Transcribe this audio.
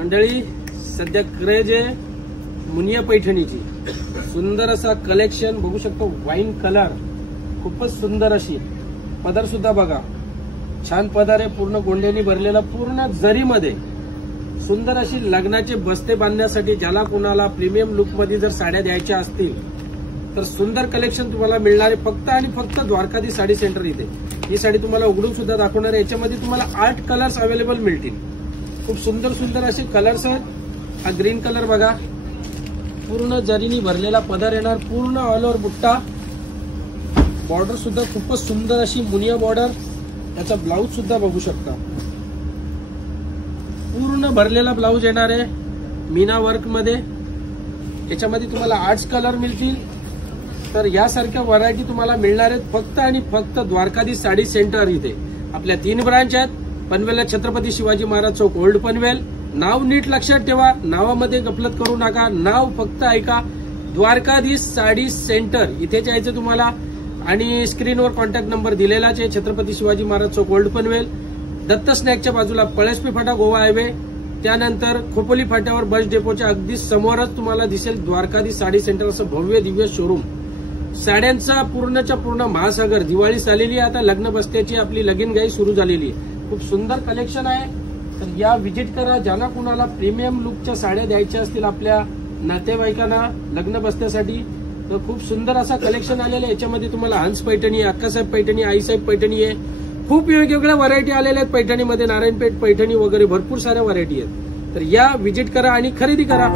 मंडळी सध्या क्रेज आहे मुनिया पैठणीची. सुंदर असा कलेक्शन बघू शकतो. वाईन कलर खूपच सुंदर अशी. पदर सुद्धा बघा छान पदर आहे. पूर्ण गोंड्यानी भरलेला पूर्ण जरीमध्ये सुंदर अशी लग्नाचे बस्ते बांधण्यासाठी ज्याला कोणाला प्रीमियम लुक मध्ये जर साड्या द्यायच्या असतील तर सुंदर कलेक्शन तुम्हाला मिळणार आहे फक्त आणि फक्त द्वारकाधीश साडी सेंटर इथे. ही साडी तुम्हाला उघडून सुद्धा दाखवणार आहे. याच्यामध्ये तुम्हाला 8 कलर्स अवेलेबल मिळतील. खूप सुंदर सुंदर असे कलर्स आहेत. हा ग्रीन कलर बघा पूर्ण जरीनी भरलेला पदर येणार. पूर्ण ऑल ओव्हर बुट्टा. बॉर्डर सुद्धा खूपच सुंदर अशी मुनिया बॉर्डर. याचा ब्लाऊज सुद्धा बघू शकता. पूर्ण भरलेला ब्लाऊज येणार आहे मीना वर्क मध्ये. याच्यामध्ये तुम्हाला 8 कलर मिळतील. तर यासारख्या व्हरायटी तुम्हाला मिळणार आहेत फक्त आणि फक्त द्वारकाधीश साडी सेंटर इथे. आपल्या 3 ब्रांच आहेत. पनवेलला छत्रपती शिवाजी महाराज चौक ओल्ड पनवेल. नाव नीट लक्षात ठेवा. नावामध्ये गफलत करू नका. नाव फक्त ऐका. द्वारकाधीश साडी सेंटर इथेच यायचं तुम्हाला. आणि स्क्रीनवर कॉन्टॅक्ट नंबर दिलेलाच आहे. छत्रपती शिवाजी महाराज चौक ओल्ड पनवेल. दत्त स्नॅकच्या बाजूला पळसपी फाटा गोवा हायवे. त्यानंतर खोपोली फाट्यावर बस डेपोच्या अगदी समोरच तुम्हाला दिसेल द्वारकाधीश साडी सेंटर असं भव्य दिव्य शोरूम. साड्यांचा पूर्णच्या पूर्ण महासागर. दिवाळी चाललेली आहे आता. लग्न बस्त्याची आपली लगीनघाई सुरू झालेली आहे. खूप सुंदर कलेक्शन आहे. तर या व्हिजिट करा. ज्यांना कुणाला प्रीमियम लुकच्या साड्या द्यायच्या असतील आपल्या नातेवाईकांना लग्न बस्त्यासाठी तर खूप सुंदर असा कलेक्शन आलेला आहे. याच्यामध्ये तुम्हाला हंस पैठणी, अक्कासाहेब पैठणी, आईसाहेब पैठणी आहे. खूप वेगवेगळ्या व्हरायटी आलेल्या आहेत पैठणीमध्ये. नारायणपेठ पैठणी वगैरे भरपूर साऱ्या व्हरायटी आहेत. तर या व्हिजिट करा आणि खरेदी करा.